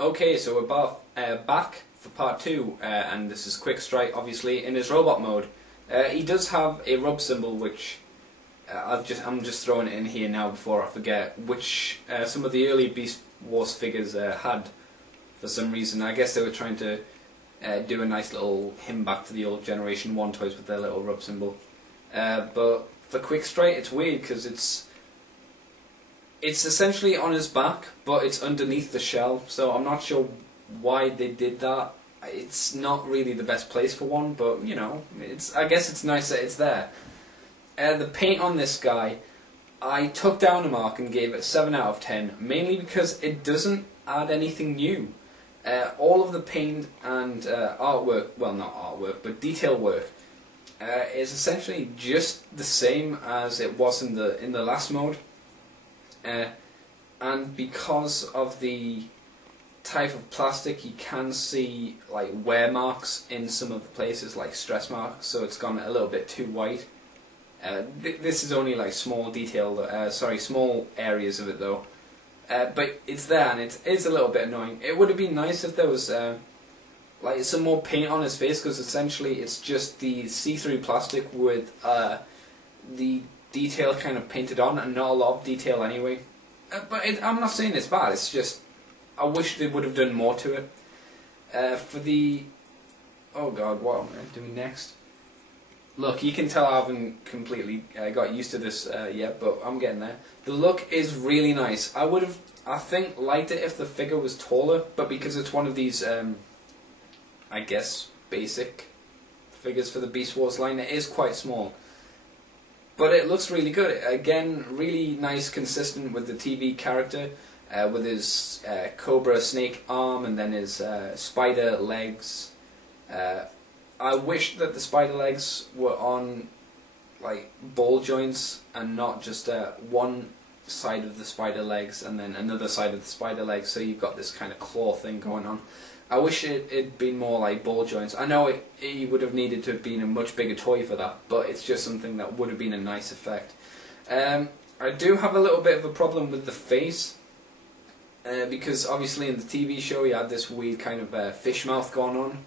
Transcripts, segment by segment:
Okay, so we're back for part 2, and this is Quickstrike, obviously, in his robot mode. He does have a rub symbol, which I'm just throwing it in here now before I forget, which some of the early Beast Wars figures had for some reason. I guess they were trying to do a nice little hymn back to the old Generation 1 toys with their little rub symbol. But for Quickstrike, it's weird because it's essentially on his back, but it's underneath the shell, so I'm not sure why they did that. It's not really the best place for one, but you know, I guess it's nice that it's there. The paint on this guy, I took down a mark and gave it 7 out of 10, mainly because it doesn't add anything new. All of the paint and artwork, well, not artwork, but detail work, is essentially just the same as it was in the last mode. And because of the type of plastic, you can see like wear marks in some of the places, like stress marks, so it's gone a little bit too white. This is only like small small areas of it though, but it's there and it is a little bit annoying. It would have been nice if there was like some more paint on his face, because essentially it's just the see-through plastic with the detail kind of painted on, and not a lot of detail anyway. But I'm not saying it's bad, it's just I wish they would have done more to it. For the... oh god, what am I doing next? Look, you can tell I haven't completely got used to this yet, but I'm getting there. The look is really nice. I would have, I think, liked it if the figure was taller, but because it's one of these, I guess, basic figures for the Beast Wars line, it is quite small. But it looks really good. Again, really nice, consistent with the TV character, with his cobra snake arm and then his spider legs. I wish that the spider legs were on like ball joints and not just one side of the spider legs and then another side of the spider legs, so you've got this kind of claw thing going on. I wish it'd been more like ball joints. I know it would have needed to have been a much bigger toy for that, but it's just something that would have been a nice effect. I do have a little bit of a problem with the face, because obviously in the TV show he had this weird kind of fish mouth going on,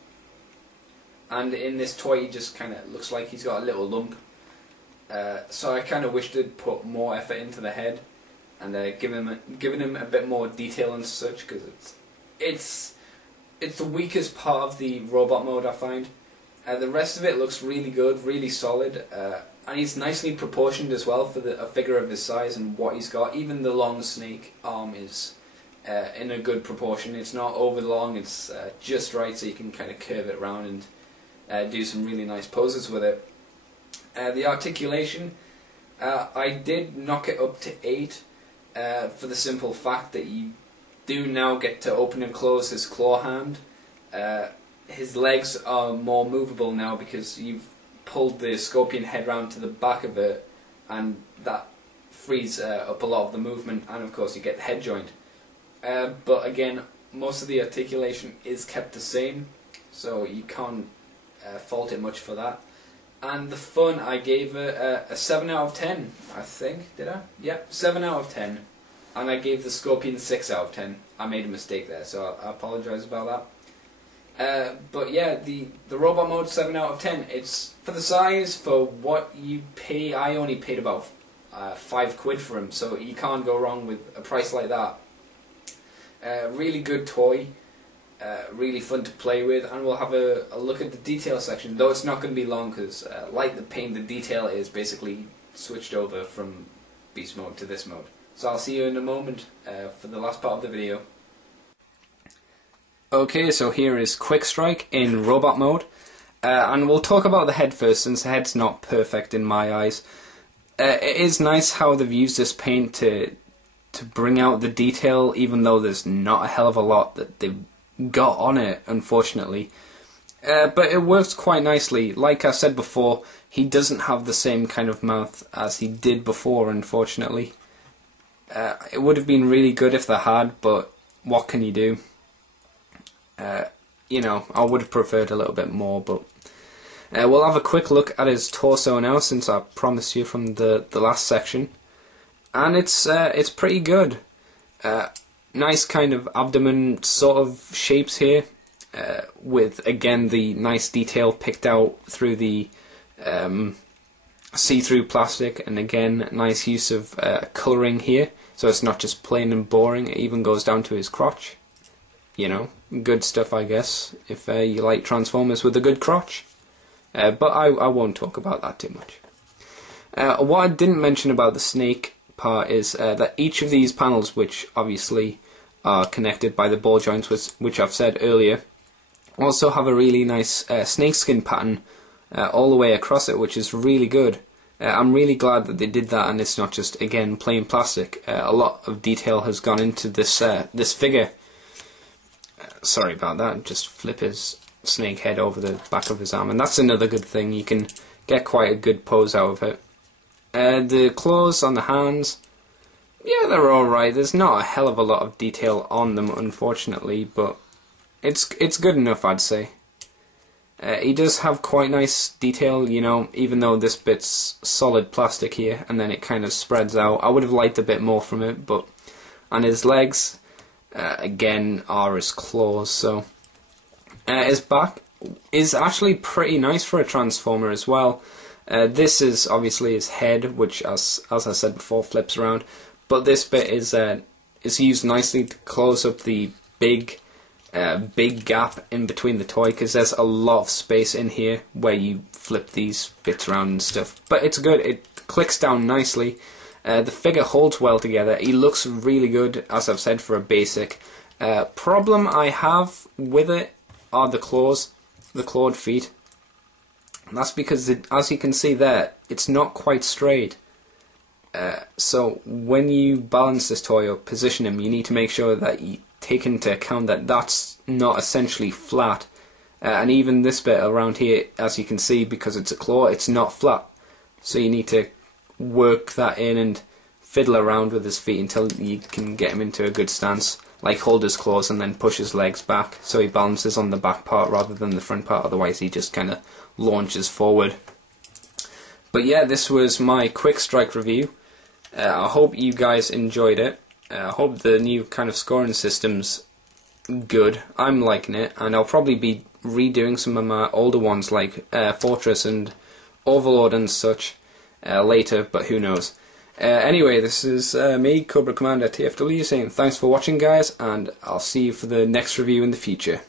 and in this toy he just kind of looks like he's got a little lump. So I kind of wish they'd put more effort into the head and given him a bit more detail and such, because it's the weakest part of the robot mode, I find. The rest of it looks really good, really solid, and he's nicely proportioned as well for a figure of his size and what he's got. Even the long snake arm is in a good proportion. It's not over long, it's just right, so you can kind of curve it around and do some really nice poses with it. The articulation, I did knock it up to 8 for the simple fact that you do now get to open and close his claw hand. His legs are more movable now because you've pulled the scorpion head round to the back of it, and that frees up a lot of the movement, and of course you get the head joint. But again, most of the articulation is kept the same, so you can't fault it much for that. And the fun, I gave it a 7 out of 10, I think, did I? Yep, 7 out of 10. And I gave the Scorpion 6 out of 10. I made a mistake there, so I apologise about that. But yeah, the robot mode, 7 out of 10. It's for the size, for what you pay. I only paid about £5 for him, so you can't go wrong with a price like that. Really good toy, really fun to play with, and we'll have a look at the detail section, though it's not going to be long because, like the paint, the detail is basically switched over from Beast mode to this mode. So I'll see you in a moment for the last part of the video. Okay, so here is Quickstrike in robot mode, and we'll talk about the head first, since the head's not perfect in my eyes. It is nice how they've used this paint to bring out the detail, even though there's not a hell of a lot that they've got on it, unfortunately. But it works quite nicely. Like I said before, he doesn't have the same kind of mouth as he did before, unfortunately. It would have been really good if they had, but what can you do? You know, I would have preferred a little bit more, but we'll have a quick look at his torso now, since I promised you from the last section, and it's pretty good. nice kind of abdomen sort of shapes here, with again the nice detail picked out through the see-through plastic, and again nice use of colouring here, so it's not just plain and boring. It even goes down to his crotch. You know, good stuff, I guess, if you like Transformers with a good crotch. But I won't talk about that too much. What I didn't mention about the snake part is that each of these panels, which obviously are connected by the ball joints, which I've said earlier, also have a really nice snakeskin pattern all the way across it, which is really good. I'm really glad that they did that, and it's not just, again, plain plastic. A lot of detail has gone into this this figure. Sorry about that, just flip his snake head over the back of his arm, and that's another good thing. You can get quite a good pose out of it. The claws on the hands, yeah, they're alright. There's not a hell of a lot of detail on them, unfortunately, but it's good enough, I'd say. He does have quite nice detail, you know, even though this bit's solid plastic here, and then it kind of spreads out. I would have liked a bit more from it, but... And his legs, again, are his claws, so... his back is actually pretty nice for a Transformer as well. This is obviously his head, which, as I said before, flips around. But this bit is used nicely to close up the big gap in between the toy, because there's a lot of space in here where you flip these bits around and stuff. But it's good. It clicks down nicely. The figure holds well together. He looks really good, as I've said, for a basic. Problem I have with it are the claws, the clawed feet. That's because, as you can see there, it's not quite straight. So when you balance this toy or position him, you need to make sure that you take into account that that's not essentially flat. And even this bit around here, as you can see, because it's a claw, it's not flat. So you need to work that in and fiddle around with his feet until you can get him into a good stance. Like hold his claws and then push his legs back so he balances on the back part rather than the front part, otherwise he just kind of launches forward. But yeah, this was my Quickstrike review. I hope you guys enjoyed it. I hope the new kind of scoring system's good. I'm liking it, and I'll probably be redoing some of my older ones like Fortress and Overlord and such later, but who knows. Anyway, this is me, Cobra Commander TFW, saying thanks for watching, guys, and I'll see you for the next review in the future.